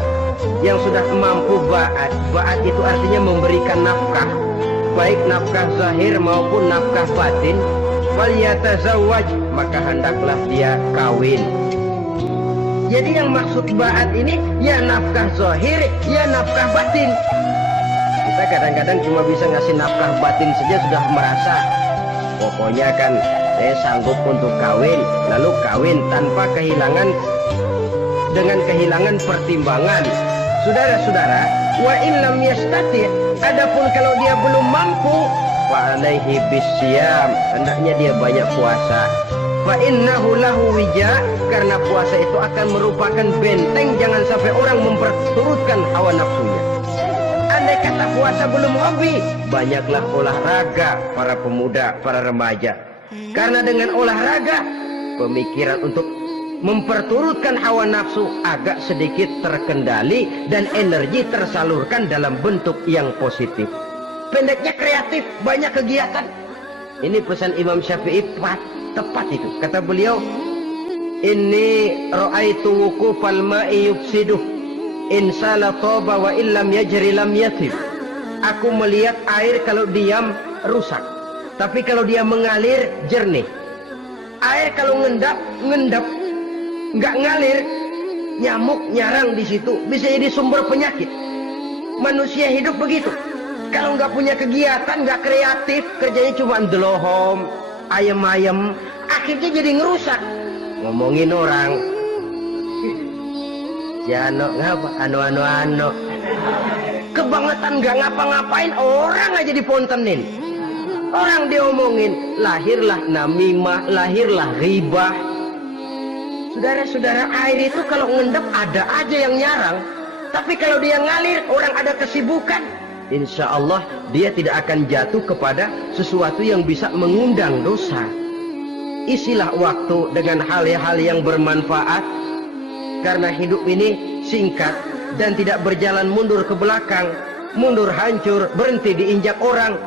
yang sudah mampu ba'at. Ba'at itu artinya memberikan nafkah, baik nafkah zahir maupun nafkah batin. Falyatazawwaj, maka hendaklah dia kawin. Jadi yang maksud ba'at ini ya nafkah zahir, ya nafkah batin. Kita kadang-kadang cuma bisa ngasih nafkah batin saja sudah merasa pokoknya kan saya sanggup untuk kawin, lalu kawin tanpa kehilangan, dengan kehilangan pertimbangan. Saudara-saudara, wa in lam yastati, adapun kalau dia belum mampu, fa alaihi bisyam, hendaknya dia banyak puasa. Fa innahu lahu wija, karena puasa itu akan merupakan benteng jangan sampai orang memperturutkan hawa nafsunya. Andai kata puasa belum hobi, banyaklah olahraga para pemuda, para remaja. Karena dengan olahraga, pemikiran untuk memperturutkan hawa nafsu agak sedikit terkendali dan energi tersalurkan dalam bentuk yang positif. Pendeknya kreatif, banyak kegiatan. Ini pesan Imam Syafi'i tepat itu. Kata beliau, inni ra'aitu wuqufal ma'i yufsiduh, insala toba wa illam yajri lam yathib. Aku melihat air kalau diam rusak, tapi kalau dia mengalir jernih. Air kalau ngendap, nggak ngalir, nyamuk nyarang di situ, bisa jadi sumber penyakit. Manusia hidup begitu. Kalau nggak punya kegiatan, nggak kreatif, kerjanya cuma ndelohom, ayam-ayam, akhirnya jadi ngerusak. Ngomongin orang, Jano ngapa, anu, kebangetan nggak ngapa-ngapain, orang aja dipontenin, orang diomongin, lahirlah namimah, lahirlah ribah. Saudara-saudara, air itu kalau ngendap ada aja yang nyarang, tapi kalau dia ngalir, orang ada kesibukan, insya Allah dia tidak akan jatuh kepada sesuatu yang bisa mengundang dosa. Isilah waktu dengan hal-hal yang bermanfaat, karena hidup ini singkat dan tidak berjalan mundur ke belakang. Mundur hancur, berhenti diinjak orang.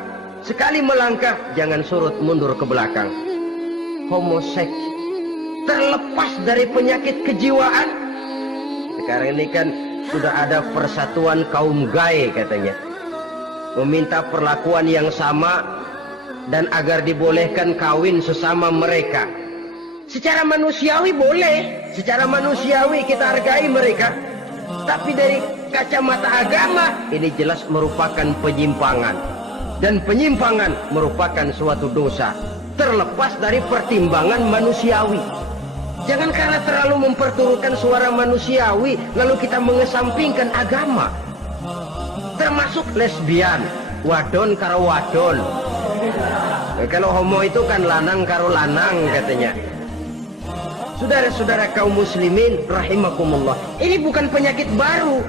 Sekali melangkah, jangan surut mundur ke belakang. Homoseks, terlepas dari penyakit kejiwaan. Sekarang ini kan sudah ada persatuan kaum gay katanya, meminta perlakuan yang sama dan agar dibolehkan kawin sesama mereka. Secara manusiawi boleh, secara manusiawi kita hargai mereka, tapi dari kacamata agama ini jelas merupakan penyimpangan, dan penyimpangan merupakan suatu dosa terlepas dari pertimbangan manusiawi. Jangan karena terlalu memperturutkan suara manusiawi lalu kita mengesampingkan agama. Termasuk lesbian, wadon karo wadon. Kalau homo itu kan lanang karo lanang katanya. Saudara-saudara kaum muslimin rahimakumullah, ini bukan penyakit baru.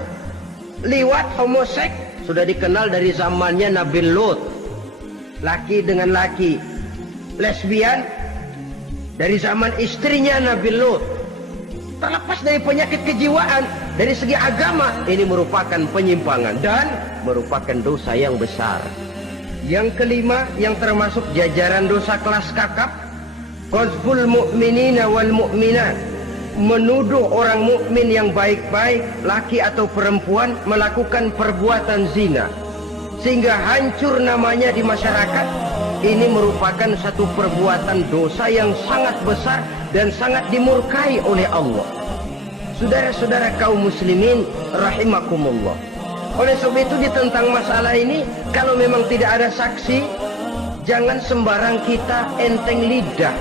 Liwat, homoseks sudah dikenal dari zamannya Nabi Lut, laki dengan laki. Lesbian dari zaman istrinya Nabi Lut. Terlepas dari penyakit kejiwaan, dari segi agama ini merupakan penyimpangan dan merupakan dosa yang besar. Yang kelima, yang termasuk jajaran dosa kelas kakap, qazful mu'minina wal mu'minat, menuduh orang mukmin yang baik-baik, laki atau perempuan, melakukan perbuatan zina sehingga hancur namanya di masyarakat. Ini merupakan satu perbuatan dosa yang sangat besar dan sangat dimurkai oleh Allah. Saudara-saudara kaum muslimin rahimakumullah, oleh sebab itu tentang masalah ini, kalau memang tidak ada saksi, jangan sembarang kita enteng lidah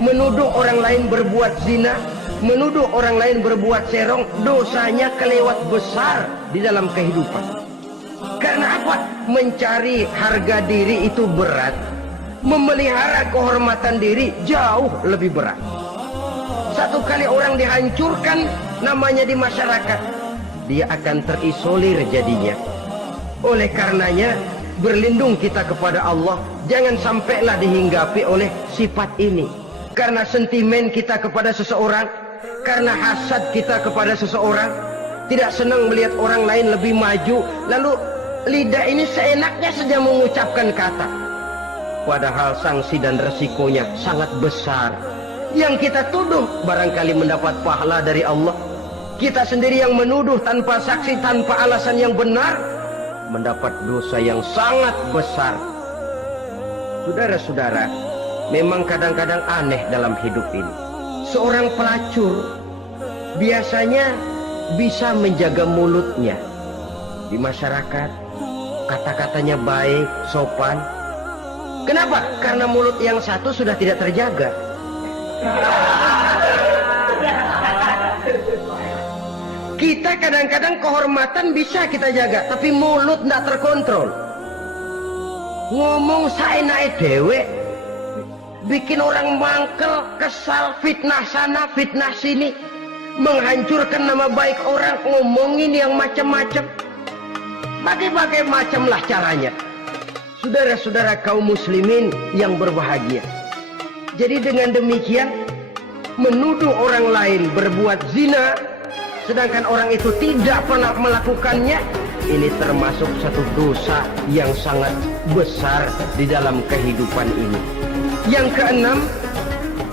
menuduh orang lain berbuat zina, menuduh orang lain berbuat serong. Dosanya kelewat besar di dalam kehidupan. Karena apa? Mencari harga diri itu berat, memelihara kehormatan diri jauh lebih berat. Satu kali orang dihancurkan namanya di masyarakat, dia akan terisolir jadinya. Oleh karenanya, berlindung kita kepada Allah, jangan sampailah dihinggapi oleh sifat ini. Karena sentimen kita kepada seseorang, karena hasad kita kepada seseorang, tidak senang melihat orang lain lebih maju, lalu lidah ini seenaknya saja mengucapkan kata, padahal sanksi dan resikonya sangat besar. Yang kita tuduh barangkali mendapat pahala dari Allah, kita sendiri yang menuduh tanpa saksi, tanpa alasan yang benar, mendapat dosa yang sangat besar. Saudara-saudara, memang kadang-kadang aneh dalam hidup ini. Seorang pelacur biasanya bisa menjaga mulutnya di masyarakat, kata-katanya baik, sopan. Kenapa? Karena mulut yang satu sudah tidak terjaga. Kita kadang-kadang kehormatan bisa kita jaga, tapi mulut tidak terkontrol. Ngomong saenake dhewe, bikin orang mangkel, kesal, fitnah sana, fitnah sini, menghancurkan nama baik orang, ngomongin yang macam-macam. Bagai-bagai macamlah caranya. Saudara-saudara kaum muslimin yang berbahagia. Jadi dengan demikian, menuduh orang lain berbuat zina, sedangkan orang itu tidak pernah melakukannya, ini termasuk satu dosa yang sangat besar di dalam kehidupan ini. Yang keenam,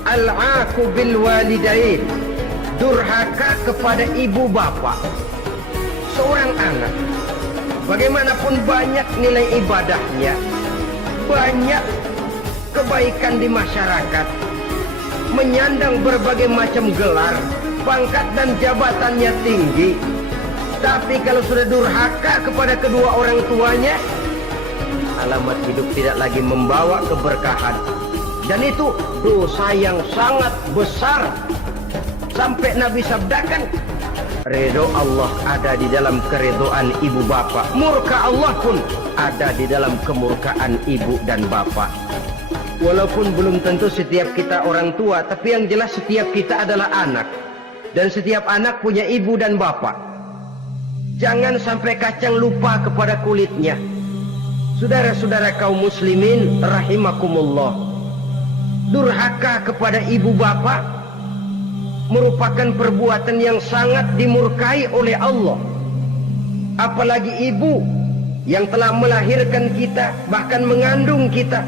al-aqu bil walidain, durhaka kepada ibu bapak. Seorang anak, bagaimanapun banyak nilai ibadahnya, banyak kebaikan di masyarakat, menyandang berbagai macam gelar, pangkat dan jabatannya tinggi, tapi kalau sudah durhaka kepada kedua orang tuanya, alamat hidup tidak lagi membawa keberkahan. Dan itu dosa yang sangat besar. Sampai Nabi sabdakan, ridho Allah ada di dalam keridhaan ibu bapak, murka Allah pun ada di dalam kemurkaan ibu dan bapak. Walaupun belum tentu setiap kita orang tua, tapi yang jelas setiap kita adalah anak, dan setiap anak punya ibu dan bapak. Jangan sampai kacang lupa kepada kulitnya. Saudara-saudara kaum muslimin rahimakumullah, durhaka kepada ibu bapak merupakan perbuatan yang sangat dimurkai oleh Allah. Apalagi ibu yang telah melahirkan kita, bahkan mengandung kita.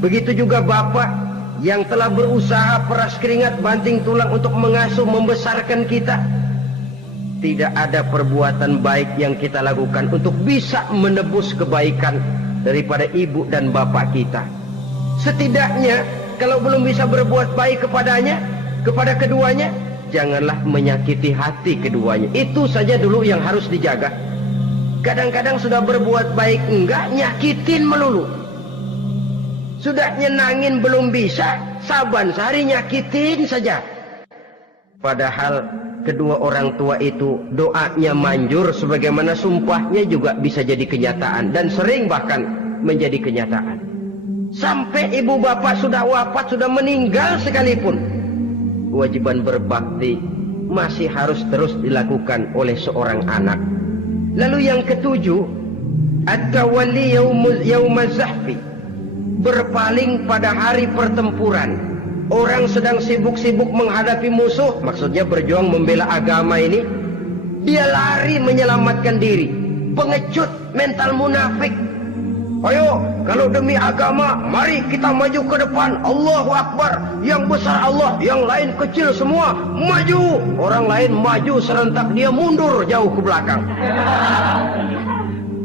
Begitu juga bapak yang telah berusaha peras keringat banting tulang untuk mengasuh membesarkan kita. Tidak ada perbuatan baik yang kita lakukan untuk bisa menebus kebaikan daripada ibu dan bapak kita. Setidaknya kalau belum bisa berbuat baik kepadanya, kepada keduanya, janganlah menyakiti hati keduanya. Itu saja dulu yang harus dijaga. Kadang-kadang sudah berbuat baik enggak, nyakitin melulu. Sudah nyenangin belum bisa, saban sehari nyakitin saja. Padahal kedua orang tua itu doanya manjur, sebagaimana sumpahnya juga bisa jadi kenyataan, dan sering bahkan menjadi kenyataan. Sampai ibu bapak sudah wafat, sudah meninggal sekalipun, kewajiban berbakti masih harus terus dilakukan oleh seorang anak. Lalu yang ketujuh, at-tawalli yaumaz zahfi, berpaling pada hari pertempuran. Orang sedang sibuk-sibuk menghadapi musuh, maksudnya berjuang membela agama ini, dia lari menyelamatkan diri. Pengecut, mental munafik. Ayo, kalau demi agama, mari kita maju ke depan. Allahu Akbar, yang besar Allah, yang lain kecil semua, maju. Orang lain maju serentak, dia mundur jauh ke belakang.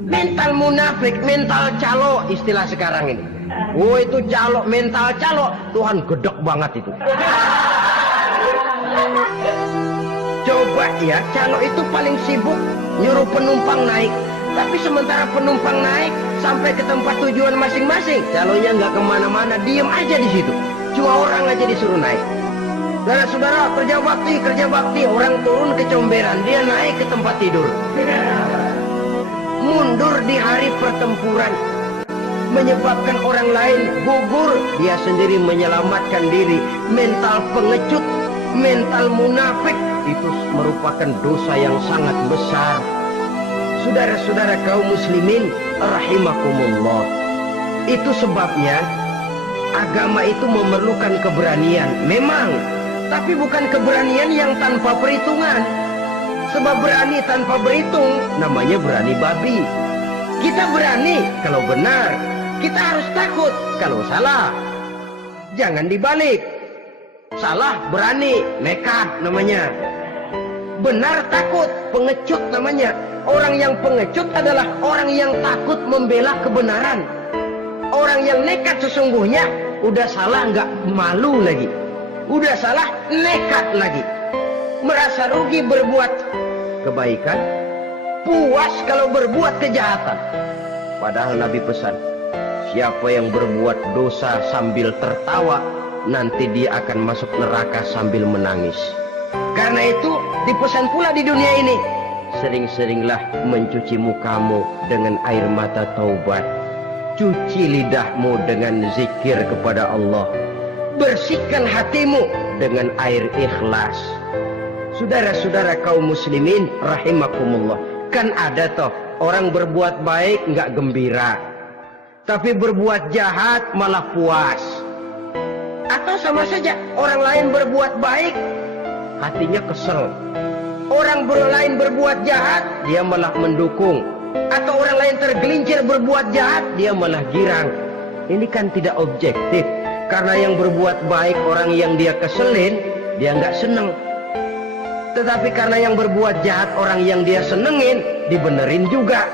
Mental munafik, mental calo, istilah sekarang ini. Oh, itu calo, mental calo, Tuhan gedek banget itu. Coba ya, calo itu paling sibuk nyuruh penumpang naik, tapi sementara penumpang naik sampai ke tempat tujuan masing-masing, calonya nggak kemana-mana, diem aja di situ. Cuma orang aja disuruh naik. Saudara-saudara, kerja bakti, orang turun ke comberan, dia naik ke tempat tidur. Mundur di hari pertempuran, menyebabkan orang lain gugur, dia sendiri menyelamatkan diri. Mental pengecut, mental munafik, itu merupakan dosa yang sangat besar. Saudara-saudara kaum muslimin rahimakumullah, itu sebabnya agama itu memerlukan keberanian, memang, tapi bukan keberanian yang tanpa perhitungan. Sebab berani tanpa berhitung namanya berani babi. Kita berani kalau benar, kita harus takut kalau salah. Jangan dibalik. Salah berani, nekat namanya. Benar takut, pengecut namanya. Orang yang pengecut adalah orang yang takut membela kebenaran. Orang yang nekat sesungguhnya udah salah nggak malu lagi, udah salah nekat lagi, merasa rugi berbuat kebaikan, puas kalau berbuat kejahatan. Padahal Nabi pesan, siapa yang berbuat dosa sambil tertawa, nanti dia akan masuk neraka sambil menangis. Karena itu dipesan pula di dunia ini, sering-seringlah mencuci mukamu dengan air mata taubat, cuci lidahmu dengan zikir kepada Allah, bersihkan hatimu dengan air ikhlas. Saudara-saudara kaum muslimin rahimakumullah, kan ada toh orang berbuat baik nggak gembira, tapi berbuat jahat malah puas. Atau sama saja, orang lain berbuat baik, hatinya kesel. Orang lain berbuat jahat, dia malah mendukung. Atau orang lain tergelincir berbuat jahat, dia malah girang. Ini kan tidak objektif. Karena yang berbuat baik, orang yang dia keselin, dia nggak seneng. Tetapi karena yang berbuat jahat, orang yang dia senengin, dibenerin juga.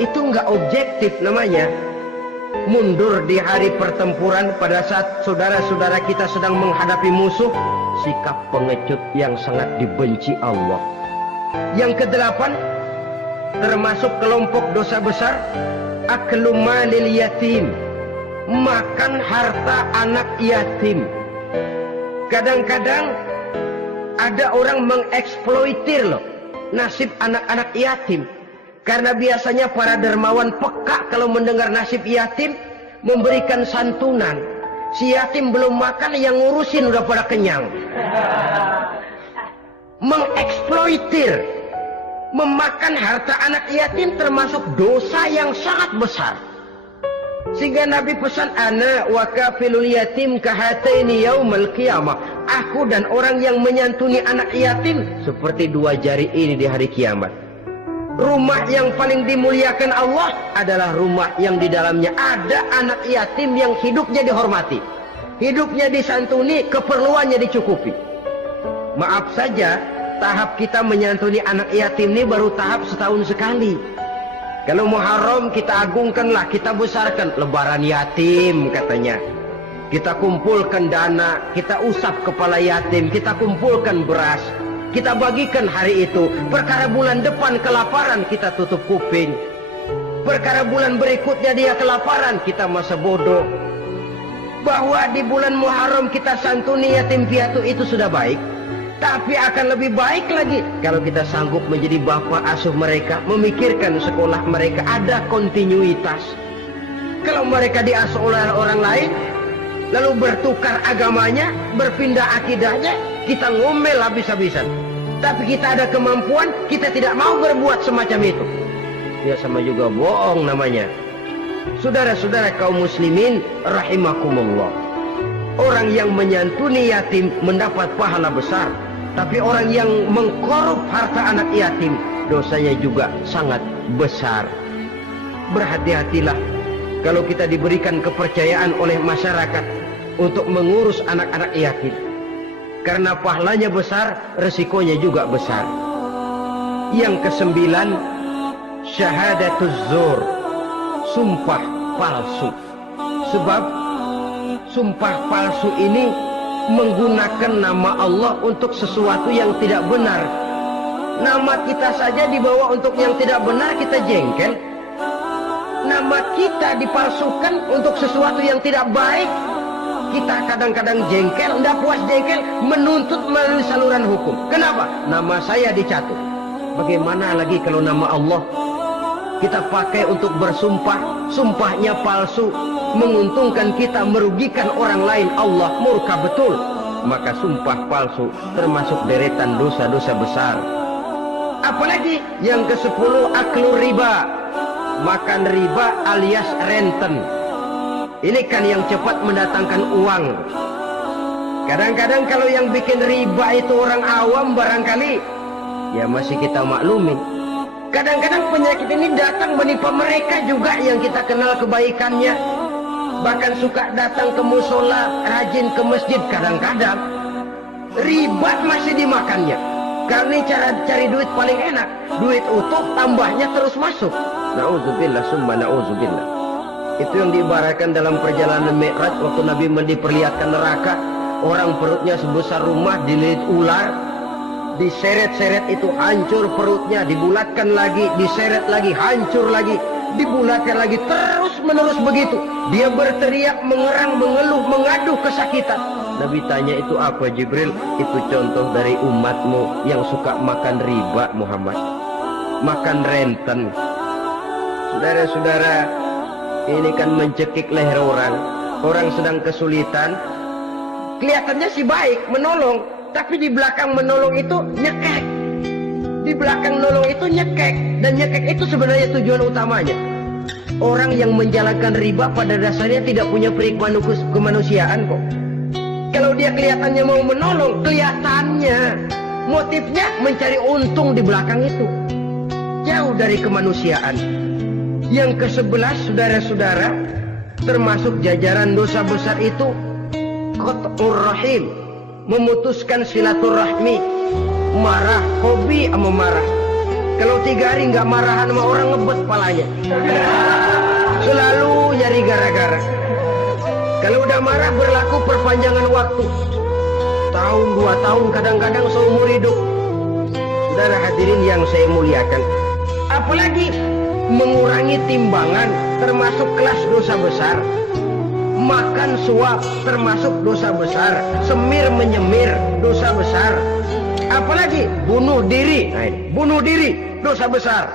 Itu nggak objektif namanya. Mundur di hari pertempuran pada saat saudara-saudara kita sedang menghadapi musuh, sikap pengecut yang sangat dibenci Allah. Yang kedelapan, termasuk kelompok dosa besar, aklu malil yatim, makan harta anak yatim. Kadang-kadang ada orang mengeksploitir loh nasib anak-anak yatim. Karena biasanya para dermawan peka kalau mendengar nasib yatim, memberikan santunan. Si yatim belum makan, yang ngurusin udah pada kenyang. Mengeksploitir, memakan harta anak yatim termasuk dosa yang sangat besar. Sehingga Nabi pesan, ana wa kafilul yatim kahataini yaumal qiyamah. Aku dan orang yang menyantuni anak yatim seperti dua jari ini di hari kiamat. Rumah yang paling dimuliakan Allah adalah rumah yang di dalamnya ada anak yatim yang hidupnya dihormati, hidupnya disantuni, keperluannya dicukupi. Maaf saja, tahap kita menyantuni anak yatim ini baru tahap setahun sekali. Kalau Muharram kita agungkanlah, kita besarkan. Lebaran yatim katanya, kita kumpulkan dana, kita usap kepala yatim, kita kumpulkan beras, kita bagikan hari itu. Perkara bulan depan kelaparan, kita tutup kuping. Perkara bulan berikutnya dia kelaparan, kita masa bodoh. Bahwa di bulan Muharram kita santuni yatim piatu itu sudah baik. Tapi akan lebih baik lagi kalau kita sanggup menjadi bapak asuh mereka, memikirkan sekolah mereka ada kontinuitas. Kalau mereka diasuh oleh orang lain, lalu bertukar agamanya, berpindah akidahnya, kita ngomel habis-habisan. Tapi kita ada kemampuan, kita tidak mau berbuat semacam itu. Ya sama juga bohong namanya. Saudara-saudara kaum muslimin rahimakumullah. Orang yang menyantuni yatim mendapat pahala besar. Tapi orang yang mengkorup harta anak yatim, dosanya juga sangat besar. Berhati-hatilah kalau kita diberikan kepercayaan oleh masyarakat untuk mengurus anak-anak yatim. Karena pahalanya besar, resikonya juga besar. Yang kesembilan, syahadatuz zur, sumpah palsu. Sebab sumpah palsu ini menggunakan nama Allah untuk sesuatu yang tidak benar. Nama kita saja dibawa untuk yang tidak benar, kita jengkel. Nama kita dipalsukan untuk sesuatu yang tidak baik, kita kadang-kadang jengkel, tidak puas jengkel, menuntut melalui saluran hukum. Kenapa? Nama saya dicatut. Bagaimana lagi kalau nama Allah kita pakai untuk bersumpah, sumpahnya palsu, menguntungkan kita, merugikan orang lain, Allah murka betul. Maka sumpah palsu termasuk deretan dosa-dosa besar. Apalagi yang ke-10, aklu riba, makan riba alias renten. Ini kan yang cepat mendatangkan uang. Kadang-kadang kalau yang bikin riba itu orang awam barangkali, ya masih kita maklumi. Kadang-kadang penyakit ini datang menimpa mereka juga yang kita kenal kebaikannya. Bahkan suka datang ke musola, rajin ke masjid. Kadang-kadang riba masih dimakannya. Karena ini cara cari duit paling enak. Duit utuh, tambahnya terus masuk. Na'udzubillah summa na'udzubillah. Itu yang diibaratkan dalam perjalanan Mi'raj waktu Nabi diperlihatkan neraka. Orang perutnya sebesar rumah dililit ular, diseret-seret itu hancur perutnya, dibulatkan lagi, diseret lagi, hancur lagi, dibulatkan lagi, terus menerus begitu. Dia berteriak, mengerang, mengeluh, mengaduh kesakitan. Nabi tanya, itu apa Jibril? Itu contoh dari umatmu yang suka makan riba Muhammad, makan renten. Saudara-saudara, ini kan mencekik leher orang. Orang sedang kesulitan, kelihatannya sih baik, menolong, tapi di belakang menolong itu nyekek. Di belakang nolong itu nyekek. Dan nyekek itu sebenarnya tujuan utamanya. Orang yang menjalankan riba pada dasarnya tidak punya perikman kemanusiaan kok. Kalau dia kelihatannya mau menolong, kelihatannya motifnya mencari untung di belakang itu. Jauh dari kemanusiaan. Yang ke-11, saudara-saudara, termasuk jajaran dosa besar itu qat'ur rahim, memutuskan silaturahmi. Marah, hobi sama marah. Kalau 3 hari nggak marahan sama orang, ngebet palanya. Selalu nyari gara-gara. Kalau udah marah berlaku perpanjangan waktu. Tahun, 2 tahun, kadang-kadang seumur hidup. Saudara hadirin yang saya muliakan. Apalagi mengurangi timbangan termasuk kelas dosa besar. Makan suap termasuk dosa besar. Semir menyemir dosa besar. Apalagi bunuh diri. Nah, bunuh diri dosa besar.